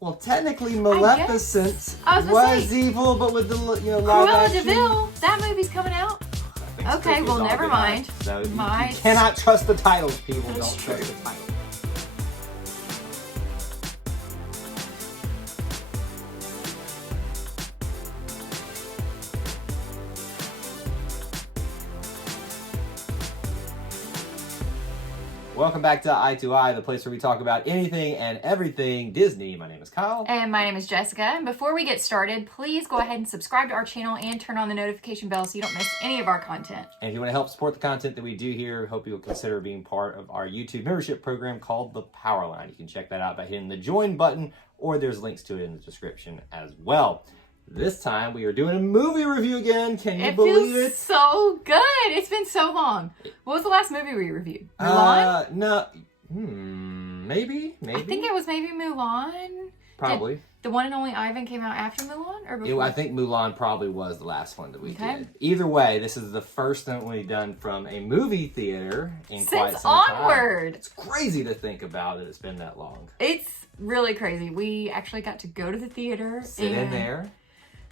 Well, technically, Maleficent I was evil, but with the live Cruella action. de Vil, that movie's coming out. Okay, well, never mind. So you cannot trust the titles, people. Don't trust the titles. Welcome back to Eye to Eye, the place where we talk about anything and everything Disney. My name is Kyle. And my name is Jessica. And before we get started, please go ahead and subscribe to our channel and turn on the notification bell so you don't miss any of our content. And if you want to help support the content that we do here, hope you will consider being part of our YouTube membership program called The Powerline. You can check that out by hitting the join button, or there's links to it in the description as well. This time we are doing a movie review again. Can you believe it? It feels so good. It's been so long. What was the last movie we reviewed? Mulan? No. Maybe. I think it was maybe Mulan. Probably. The one and only Ivan came out after Mulan or before? I think Mulan probably was the last one that we did. Either way, this is the first that we've done from a movie theater in quite some time. Onward. It's crazy to think about that it's been that long. It's really crazy. We actually got to go to the theater. Sit in there.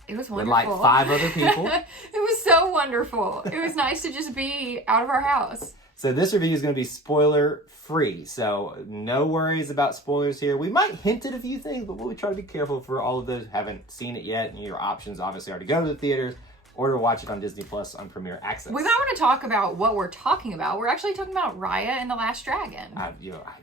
It was wonderful. With like 5 other people. It was so wonderful. It was nice to just be out of our house. So this review is going to be spoiler free. So no worries about spoilers here. We might hint at a few things, but we'll try to be careful for all of those who haven't seen it yet. And your options obviously are to go to the theaters or to watch it on Disney Plus on Premier Access. We might want to talk about what we're talking about. We're actually talking about Raya and the Last Dragon. I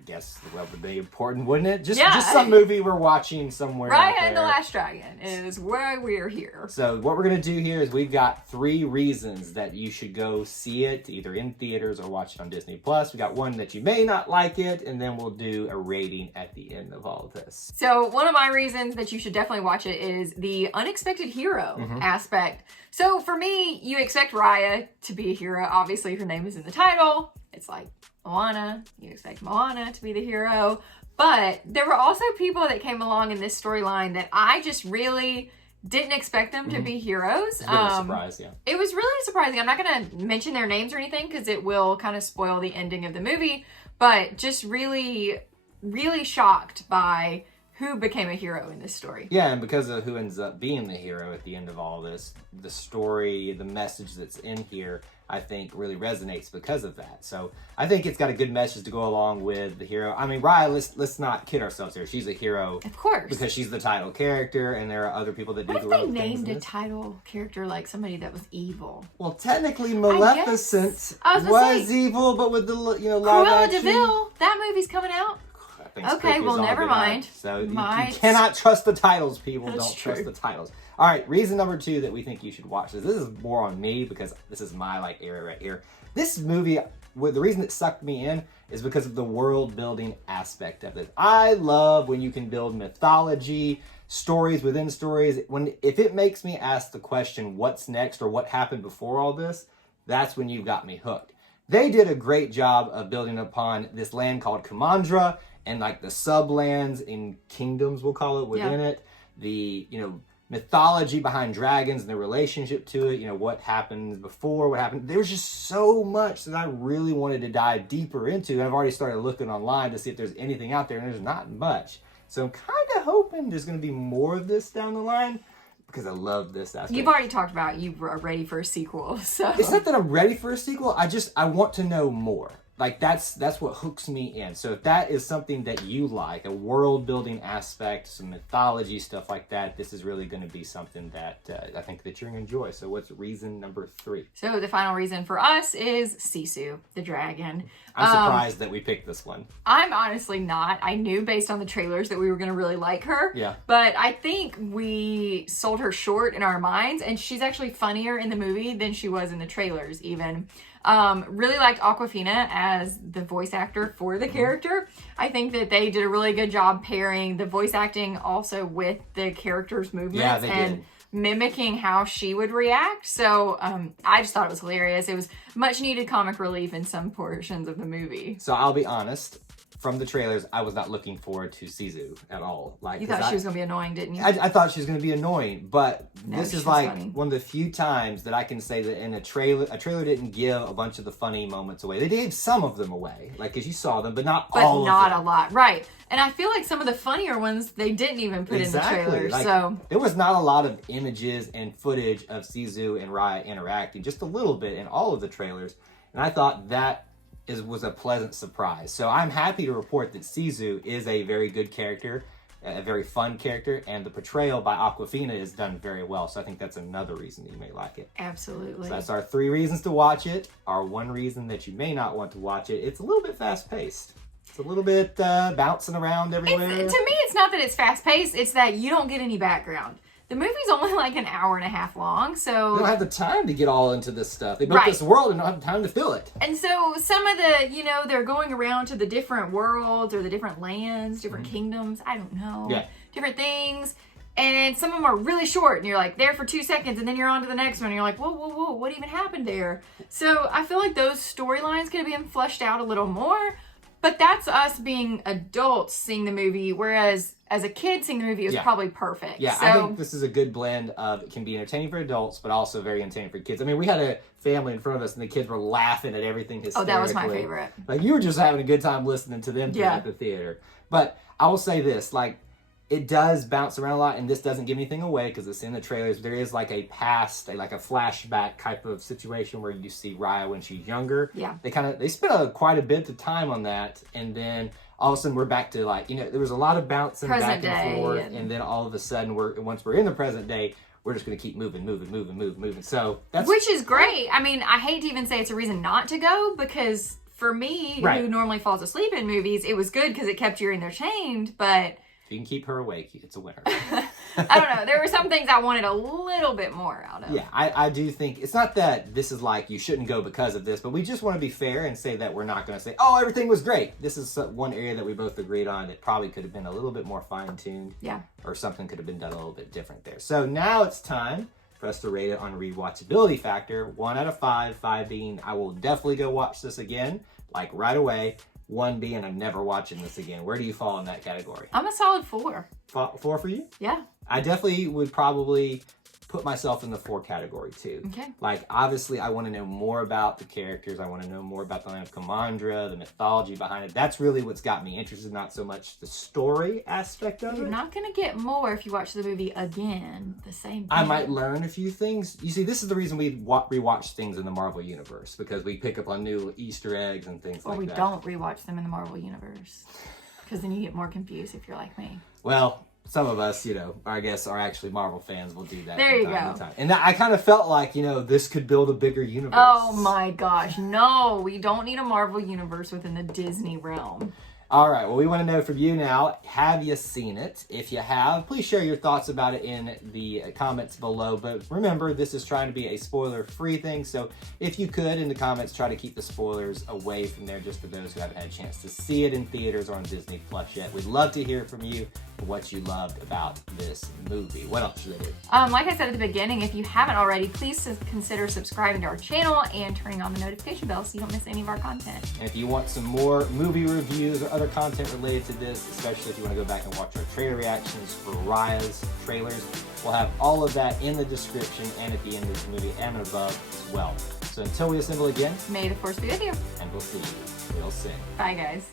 guess that would be important, wouldn't it? Just some movie we're watching somewhere. Raya and the Last Dragon is why we're here. So what we're going to do here is we've got 3 reasons that you should go see it, either in theaters or watch it on Disney Plus. We got one that you may not like it, and then we'll do a rating at the end of all of this. So one of my reasons that you should definitely watch it is the unexpected hero aspect. So for me, you expect Raya to be a hero. Obviously, her name is in the title. It's like Moana. You expect Moana to be the hero. But there were also people that came along in this storyline that I just really didn't expect them to be heroes. It was a surprise, yeah. It was really surprising. I'm not going to mention their names or anything because it will kind of spoil the ending of the movie. But just really, really shocked by who became a hero in this story. Yeah, and because of who ends up being the hero at the end of all this, the story, the message that's in here, I think really resonates because of that. So I think it's got a good message to go along with the hero. I mean, Raya, let's not kid ourselves here. She's a hero. Of course. Because she's the title character, and there are other people that do heroic things. What if they named a title character like somebody that was evil? Well, technically, Maleficent was evil, but with the live Cruella action. de Vil, that movie's coming out. Okay, well, never mind. So you cannot trust the titles, people. Don't trust the titles. All right, reason number 2 that we think you should watch this. This is more on me because this is my area right here. This movie, the reason it sucked me in is because of the world building aspect of it. I love when you can build mythology, stories within stories. If it makes me ask the question, what's next or what happened before all this, that's when you've got me hooked. They did a great job of building upon this land called Kamandra and like the sublands and kingdoms, we'll call it, within it. The, mythology behind dragons and the relationship to it, what happened before, what happened. There was just so much that I really wanted to dive deeper into. I've already started looking online to see if there's anything out there, and there's not much. So I'm kind of hoping there's going to be more of this down the line, because I love this aspect. You've already talked about you are ready for a sequel, so. It's not that I'm ready for a sequel. I want to know more. Like, that's what hooks me in. So if that is something that you like, a world-building aspect, some mythology, stuff like that, this is really going to be something that I think that you're going to enjoy. So what's reason number 3? So the final reason for us is Sisu, the dragon. I'm surprised that we picked this one. I'm honestly not. I knew based on the trailers that we were going to really like her. Yeah. But I think we sold her short in our minds, and she's actually funnier in the movie than she was in the trailers even. Really liked Awkwafina as the voice actor for the character. I think that they did a really good job pairing the voice acting also with the character's movements and mimicking how she would react. So I just thought it was hilarious. It was much needed comic relief in some portions of the movie. So I'll be honest. from the trailers, I was not looking forward to Sizu at all. Like, you thought she was gonna be annoying, didn't you? I thought she was going to be annoying, but No, this is she's like funny. one of the few times that I can say that in a trailer didn't give a bunch of the funny moments away. They gave some of them away, like, because you saw them, but not all of them. But not a lot, right? And I feel like some of the funnier ones they didn't even put in the trailer. Like, so there was not a lot of images and footage of Sizu and Raya interacting, just a little bit in all of the trailers, and I thought that was a pleasant surprise. So I'm happy to report that Sizu is a very good character, a very fun character, and the portrayal by Awkwafina is done very well. So I think that's another reason that you may like it. absolutely. So that's our 3 reasons to watch it. Our 1 reason that you may not want to watch it. It's a little bit fast paced. It's a little bit bouncing around everywhere. To me, it's not that it's fast paced. It's that you don't get any background. The movie's only like an hour and a half long, so... They don't have the time to get all into this stuff. They built this world and don't have time to fill it. And so some of the, they're going around to the different worlds or the different lands, different kingdoms, I don't know. Yeah. Different things. And some of them are really short, and you're like there for 2 seconds, and then you're on to the next one, and you're like, whoa, whoa, whoa, what even happened there? So I feel like those storylines could have been fleshed out a little more, but that's us being adults seeing the movie, whereas as a kid seeing the movie, it was probably perfect. Yeah, so, I think this is a good blend of, it can be entertaining for adults, but also very entertaining for kids. I mean, we had a family in front of us, and the kids were laughing at everything hysterically. Oh, that was my favorite. Like, you were just having a good time listening to them at the theater. But I will say this, like, it does bounce around a lot, and this doesn't give anything away because it's in the trailers. There is like a past, like a flashback type of situation where you see Raya when she's younger. Yeah. They spent quite a bit of time on that, and then all of a sudden we're back to like, there was a lot of bouncing present back and forth, day, and then all of a sudden once we're in the present day, we're just going to keep moving. So that's... Which is great. I mean, I hate to even say it's a reason not to go, because for me, who normally falls asleep in movies, it was good because it kept you entertained, but... If you can keep her awake, it's a winner. I don't know. There were some things I wanted a little bit more out of. Yeah, I do think, it's not that this is like, you shouldn't go because of this, but we just want to be fair and say that we're not going to say, oh, everything was great. This is one area that we both agreed on that probably could have been a little bit more fine-tuned. Yeah. Or something could have been done a little bit different there. So now it's time for us to rate it on rewatchability factor. 1 out of 5, 5 being, I will definitely go watch this again, like right away. 1 being, I'm never watching this again. Where do you fall in that category? I'm a solid 4. 4 for you? Yeah. I definitely would probably put myself in the 4 category too. Okay. Like, obviously, I want to know more about the characters. I want to know more about the land of Kamandra, the mythology behind it. That's really what's got me interested, not so much the story aspect of it. You're not going to get more if you watch the movie again, the same thing. I might learn a few things. You see, this is the reason we rewatch things in the Marvel Universe, because we pick up on new Easter eggs and things like that. Or we don't rewatch them in the Marvel Universe, because then you get more confused if you're like me. Well, some of us, I guess, are actually Marvel fans. Will do that. There you from time go. to time. And I kind of felt like, this could build a bigger universe. Oh my gosh, no, we don't need a Marvel Universe within the Disney realm. All right, well, we want to know from you now, have you seen it? If you have, please share your thoughts about it in the comments below. But remember, this is trying to be a spoiler-free thing, so if you could, in the comments, try to keep the spoilers away from there, just for those who haven't had a chance to see it in theaters or on Disney Plus yet. We'd love to hear from you what you loved about this movie. What else should they do? Like I said at the beginning, if you haven't already, please consider subscribing to our channel and turning on the notification bell so you don't miss any of our content. And if you want some more movie reviews or other content related to this, especially if you want to go back and watch our trailer reactions for Raya's trailers, we'll have all of that in the description and at the end of the movie and above as well. So until we assemble again, May the Force be with you. and we'll see you real soon. Bye, guys.